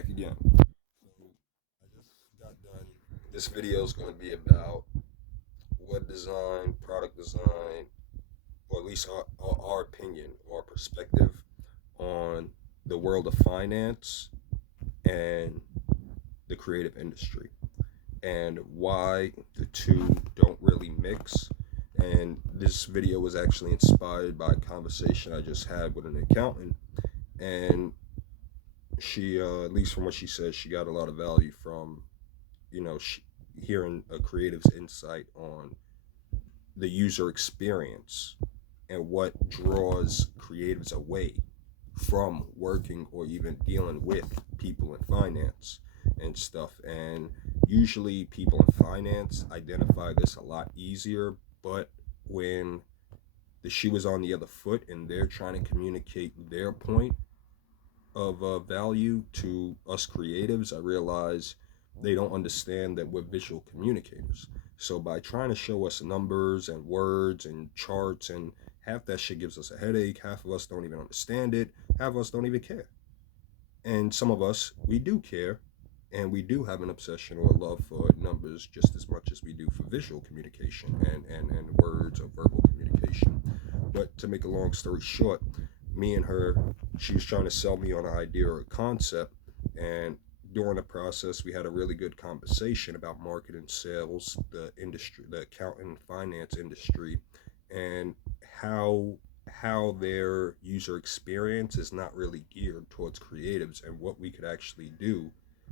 back again. So I just got done. This video is going to be about web design, product design, or at least our opinion, our perspective on the world of finance and the creative industry, and why the two don't really mix. And this video was actually inspired by a conversation I just had with an accountant, and she, at least from what she says, she got a lot of value from, hearing a creative's insight on the user experience and what draws creatives away from working or even dealing with people in finance and stuff. And usually people in finance identify this a lot easier, but when the shoe is on the other foot and they're trying to communicate their point of value to us creatives, I realize they don't understand that we're visual communicators. So by trying to show us numbers and words and charts, and half that shit gives us a headache, half of us don't even understand it, half of us don't even care. And some of us, we do care, and we do have an obsession or a love for numbers just as much as we do for visual communication and words or verbal communication. But to make a long story short, me and her, she was trying to sell me on an idea or a concept, and during the process we had a really good conversation about marketing, sales, the industry, the accounting and finance industry, and how their user experience is not really geared towards creatives, and what we could actually do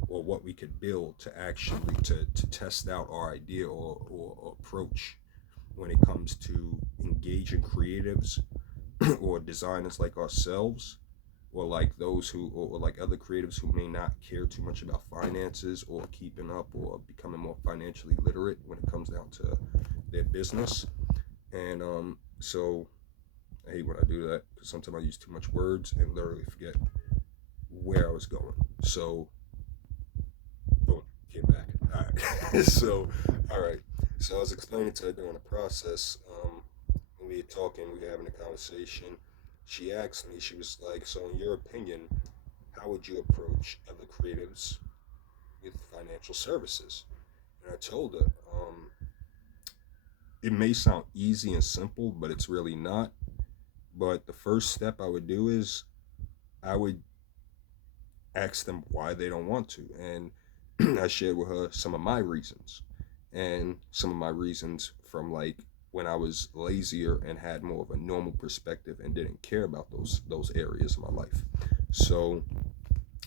or what we could build to actually to test out our idea or approach when it comes to engaging creatives or designers like ourselves, or like those who, or like other creatives who may not care too much about finances or keeping up or becoming more financially literate when it comes down to their business. And so I hate when I do that because sometimes I use too much words and literally forget where I was going. So boom, came back. All right. All right. So I was explaining to her during the process, when we were talking, we were having a conversation. She asked me, she was like, so in your opinion, how would you approach other creatives with financial services? And I told her, it may sound easy and simple, but it's really not. But the first step I would do is I would ask them why they don't want to. And I shared with her some of my reasons, and some of my reasons from like when I was lazier and had more of a normal perspective and didn't care about those areas of my life. So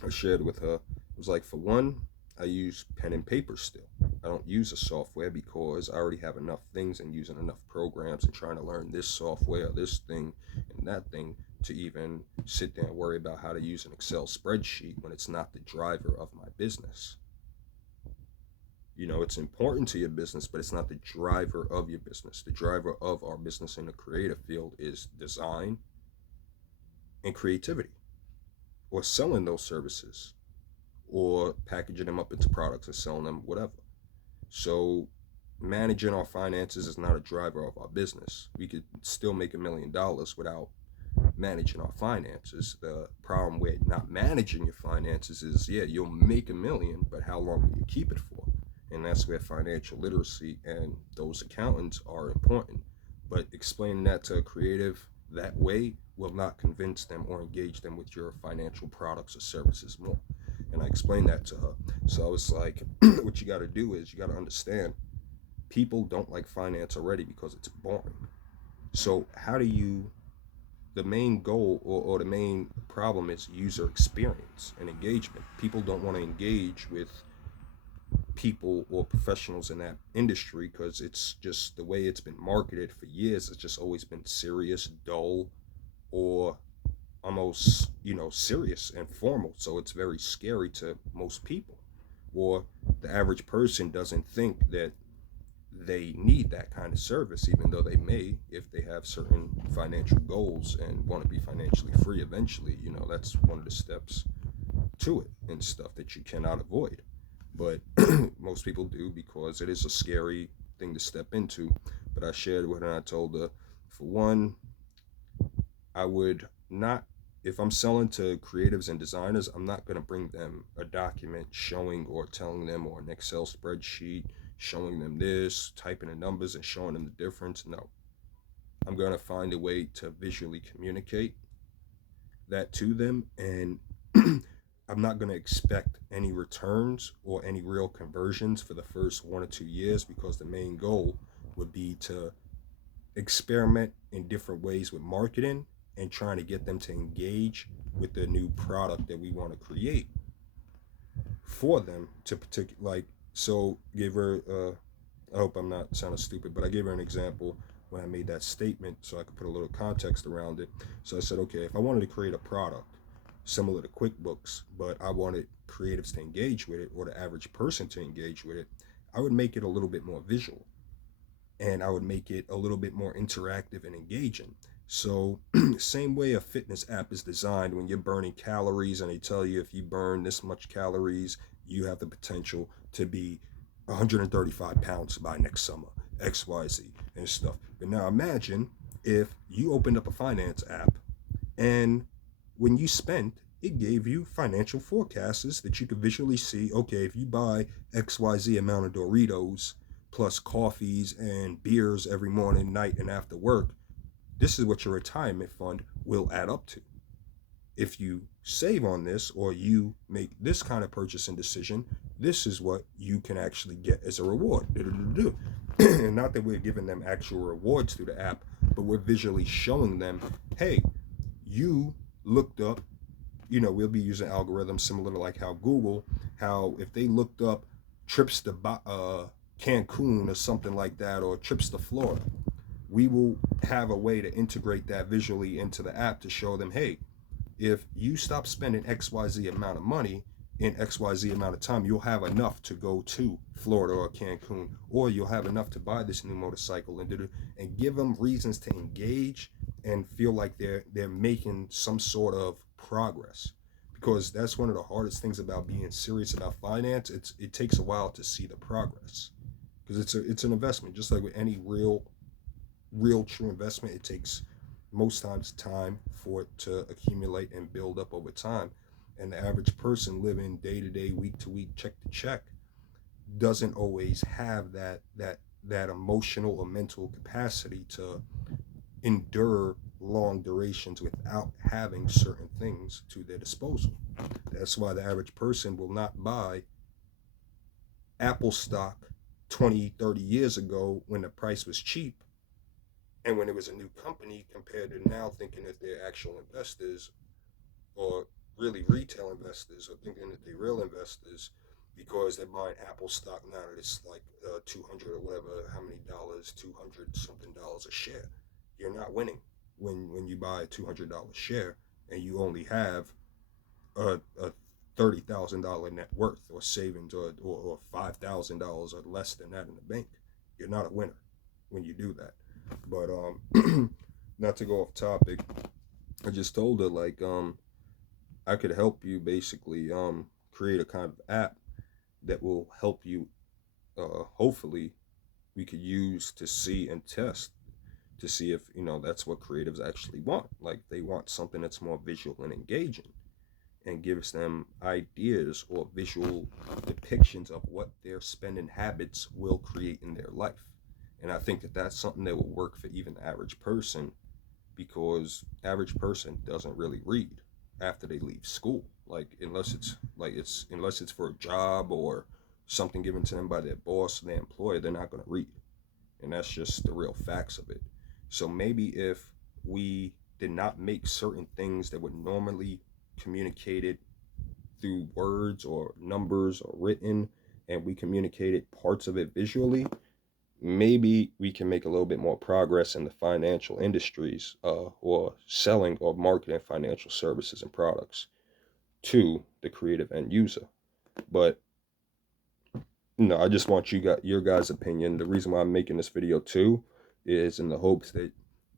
I shared with her, it was like, for one, I use pen and paper still. I don't use a software because I already have enough things and using enough programs and trying to learn this software, this thing, and that thing to even sit there and worry about how to use an Excel spreadsheet when it's not the driver of my business. It's important to your business, but it's not the driver of your business. The driver of our business in the creative field is design and creativity, or selling those services, or packaging them up into products and selling them, whatever. So managing our finances is not a driver of our business. We could still make $1 million without managing our finances. The problem with not managing your finances is, yeah, you'll make $1 million, but how long will you keep it for? And that's where financial literacy and those accountants are important. But explaining that to a creative that way will not convince them or engage them with your financial products or services more. And I explained that to her. So I was like, what you got to do is you got to understand, people don't like finance already because it's boring. So how do you, the main goal or the main problem is user experience and engagement. People don't want to engage with people or professionals in that industry because it's just the way it's been marketed for years. It's just always been serious, dull, or almost, serious and formal. So it's very scary to most people, or the average person doesn't think that they need that kind of service, even though they may, if they have certain financial goals and want to be financially free eventually. That's one of the steps to it and stuff that you cannot avoid. But most people do because it is a scary thing to step into. But I shared with her and I told her, for one, I would not if I'm selling to creatives and designers, I'm not going to bring them a document showing or telling them, or an Excel spreadsheet showing them this, typing the numbers and showing them the difference. No, I'm going to find a way to visually communicate that to them. And I'm not going to expect any returns or any real conversions for the first 1 or 2 years, because the main goal would be to experiment in different ways with marketing and trying to get them to engage with the new product that we want to create for them to like. So give her I hope I'm not sounding stupid, but I gave her an example when I made that statement so I could put a little context around it. So I said, okay, if I wanted to create a product similar to QuickBooks, but I wanted creatives to engage with it, or the average person to engage with it, I would make it a little bit more visual, and I would make it a little bit more interactive and engaging. So, same way a fitness app is designed, when you're burning calories and they tell you if you burn this much calories, you have the potential to be 135 pounds by next summer, XYZ and stuff. But now imagine if you opened up a finance app, and when you spent, it gave you financial forecasts that you could visually see. Okay, if you buy XYZ amount of Doritos plus coffees and beers every morning, night, and after work, this is what your retirement fund will add up to. If you save on this, or you make this kind of purchasing decision, this is what you can actually get as a reward. And not that we're giving them actual rewards through the app, but we're visually showing them, hey, you looked up, we'll be using algorithms similar to like how Google, how if they looked up trips to Cancun or something like that, or trips to Florida, we will have a way to integrate that visually into the app to show them, hey, if you stop spending XYZ amount of money in XYZ amount of time, you'll have enough to go to Florida or Cancun, or you'll have enough to buy this new motorcycle, and give them reasons to engage and feel like they're making some sort of progress. Because that's one of the hardest things about being serious about finance. It takes a while to see the progress, because it's an investment, just like with any real true investment. It takes most times time for it to accumulate and build up over time. And the average person living day to day, week to week, check to check, doesn't always have that emotional or mental capacity to endure long durations without having certain things to their disposal. That's why the average person will not buy Apple stock 20, 30 years ago when the price was cheap, and when it was a new company, compared to now, thinking that they're actual investors, or really retail investors, or thinking that they're real investors, because they're buying Apple stock now that it's like 200 or whatever, how many dollars, 200 something dollars a share. You're not winning when you buy a $200 share and you only have a $30,000 net worth or savings, or $5,000 or less than that in the bank. You're not a winner when you do that. But not to go off topic, I just told her like I could help you basically create a kind of app that will help you. Hopefully, we could use to see and test to see if that's what creatives actually want. Like, they want something that's more visual and engaging, and gives them ideas or visual depictions of what their spending habits will create in their life. And I think that that's something that will work for even the average person, because average person doesn't really read after they leave school. Like, unless it's for a job or something given to them by their boss or their employer, they're not going to read. And that's just the real facts of it. So maybe if we did not make certain things that would normally communicated through words or numbers or written, and we communicated parts of it visually, maybe we can make a little bit more progress in the financial industries, or selling or marketing financial services and products to the creative end user. But I just want your guys' opinion. The reason why I'm making this video too is in the hopes that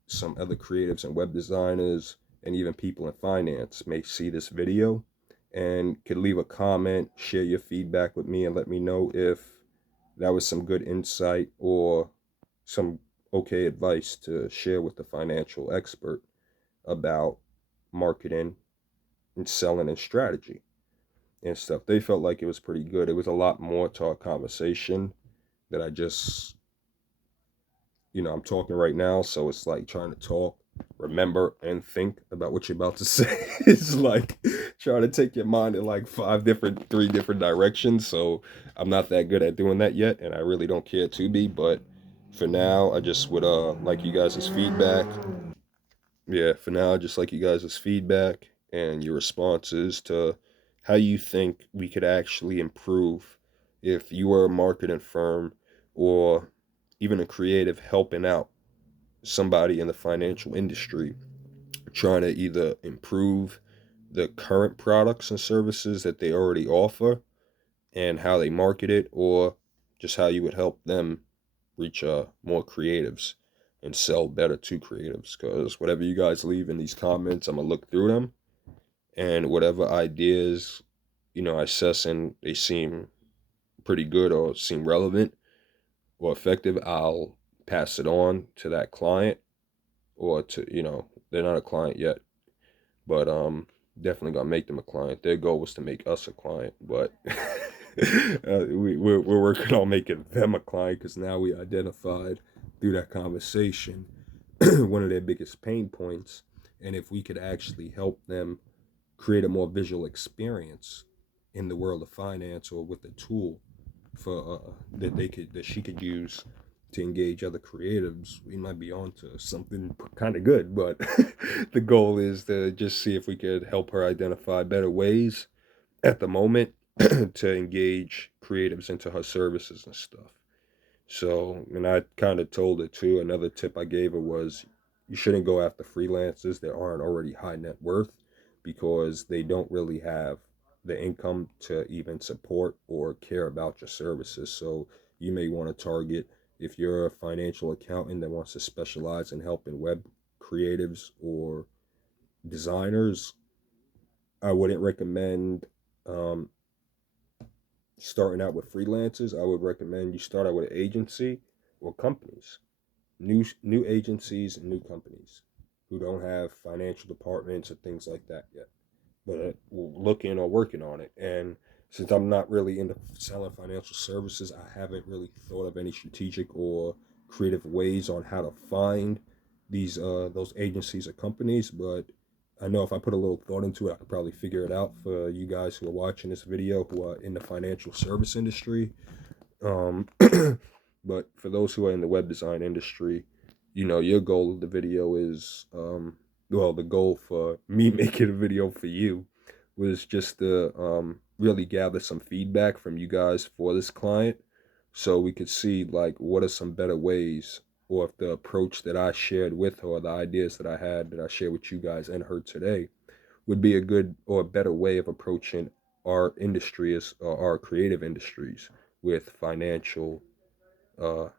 some other creatives and web designers and even people in finance may see this video and could leave a comment, share your feedback with me, and let me know if that was some good insight or some okay advice to share with the financial expert about marketing and selling and strategy and stuff. They felt like it was pretty good. It was a lot more to our conversation that I just, I'm talking right now, so it's like trying to talk, remember, and think about what you're about to say. It's like trying to take your mind in like three different directions. So I'm not that good at doing that yet, and I really don't care to be. But for now, I just would like you guys' feedback. Yeah, for now, I just like you guys' feedback and your responses to how you think we could actually improve if you were a marketing firm or even a creative helping out somebody in the financial industry trying to either improve the current products and services that they already offer and how they market it, or just how you would help them reach more creatives and sell better to creatives. Because whatever you guys leave in these comments, I'm gonna look through them, and whatever ideas I assess and they seem pretty good or seem relevant or effective, I'll pass it on to that client, or to, they're not a client yet, but definitely gonna make them a client. Their goal was to make us a client, but we're working on making them a client, because now we identified through that conversation one of their biggest pain points, and if we could actually help them create a more visual experience in the world of finance, or with a tool for that she could use to engage other creatives, we might be on to something kind of good. But the goal is to just see if we could help her identify better ways at the moment to engage creatives into her services and stuff. So, and I kind of told her too, another tip I gave her was you shouldn't go after freelancers that aren't already high net worth, because they don't really have the income to even support or care about your services. So you may want to target, if you're a financial accountant that wants to specialize in helping web creatives or designers, I wouldn't recommend um, starting out with freelancers. I would recommend you start out with an agency or companies, new agencies and new companies who don't have financial departments or things like that yet, but looking or working on it. And since I'm not really into selling financial services, I haven't really thought of any strategic or creative ways on how to find those agencies or companies. But I know if I put a little thought into it, I could probably figure it out for you guys who are watching this video who are in the financial service industry. Um, but for those who are in the web design industry, your goal of the video is, well, the goal for me making a video for you was just to really gather some feedback from you guys for this client, so we could see like what are some better ways, or if the approach that I shared with her, or the ideas that I had that I shared with you guys and her today, would be a good or a better way of approaching our industry, as our creative industries, with financial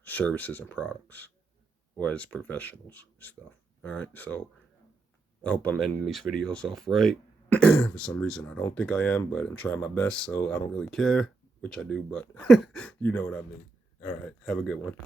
services and products, or as professionals and stuff. All right, so I hope I'm ending these videos off right. For some reason, I don't think I am, but I'm trying my best, so I don't really care, which I do, but you know what I mean. All right, have a good one.